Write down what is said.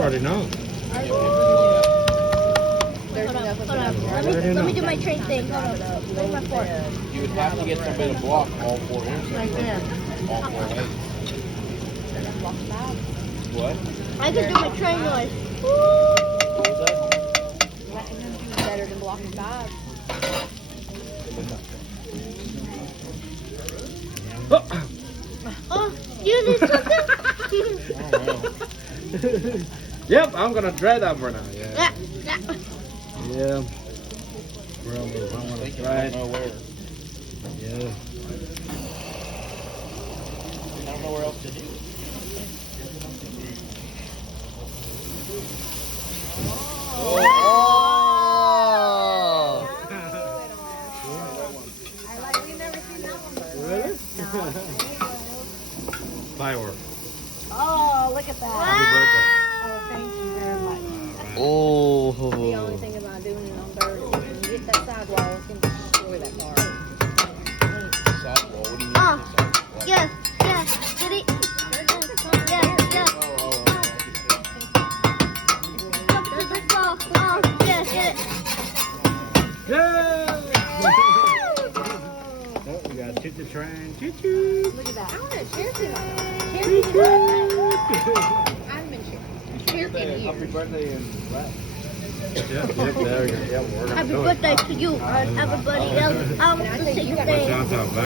already know. Let me do my train thing. Where's my fork? You would have to get somebody to block all 4 inches. Right there. All 4 ways. What? I can do my train noise. What was that? Better than blocking 5. Oh, you need something? I don't know. Yep, I'm gonna try that for now. Yeah. Yeah. Yeah. I'm gonna I try it. don't know where. Yeah. I don't know where else to do it. We've never seen that one before. Really? Firework. Oh, look at that. Happy birthday. Oh, thank you very much. Oh. The only thing about doing it on dirt is when you get that sidewall, it's going to destroy that car. Sidewall, what do you mean? Oh. Sidewall? Yes, yes, get it. Yes, yes. Oh. Jump to the ball. Oh, yes, get it. Yeah. Oh, we got to the train. Choo choo. Look at that. I want to cheer to that. I've been cheering Happy years. birthday and rap. Yep, there we go. Yeah, we're gonna Happy do it. birthday to you and everybody else. I want to say your Watch name. out,